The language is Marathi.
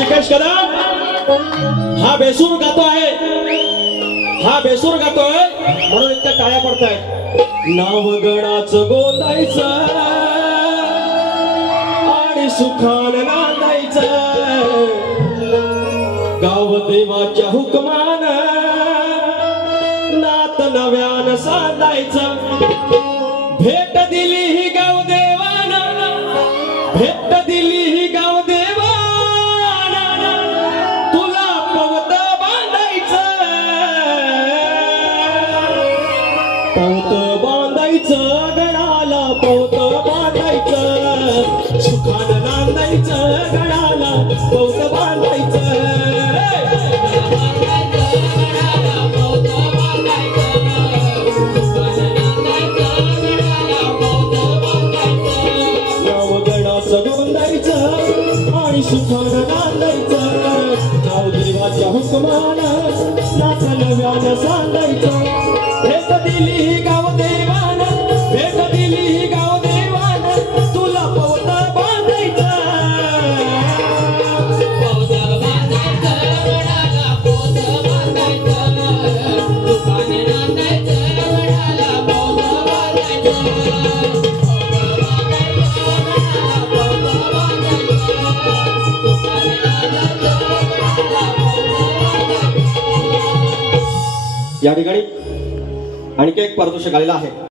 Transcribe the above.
ऋषिकेश कदम हा बेसूर गातो आहे, हा बेसूर गातोय म्हणून इतक्या टाळ्या पडतायत। नाव गणाचं गोतायचं आणि सुखान नांदायचं, गाव देवाच्या हुकमान नात नव्यान सांधायचं। भेट दिली ही गाव देवाना, भेट दिली ही गाव देवाना, तुला पवत बांधायचं, पवत बांधायचं गडाला, पवत बांधायचं, सुखान नांदायचं गडाला, पवत बांधायचं। आणि सुखान नांदायचं, गाव देवाच्या हुकमान नात नव्यान सांगायचं। भेट दिली ही गाव देवान, भेट दिली ही गाव देवान, तुला पवत बांधायचं, पवत बांधायचं गडाला, पवत बांधायचं, सुखान नांदायचं गडाला, पवत बांधायचं। या ठिकाणी आणखी एक पारितोषिक आलेला आहे।